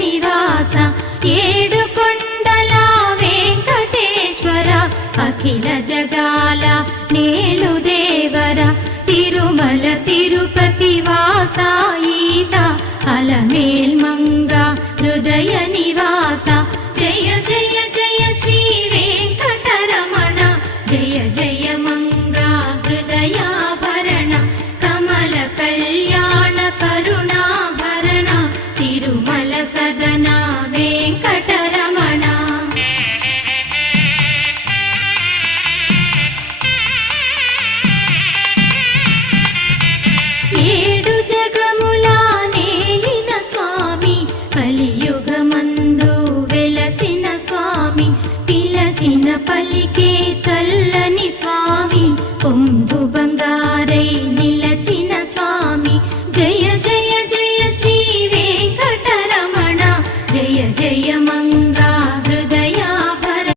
నివాస ఏడు కొండల వెంకటేశ్వర అఖిల జగాల నేలు దేవర తిరుమల తిరుపతి వాస ఈస అలమేల్ మంగ హృదయ నివాస జయ జయ జయ శ్రీ వెంకటరమణ జయ జయ మంగ హృదయాభరణ కమల కళ్యాణ కరుణాభరణ తిరుమల సదన వెంకటరమణ ఏడు జగముల నేలిన స్వామి కలియుగమందు వెలసిన స్వామి పిలచిన పలికే చల్ల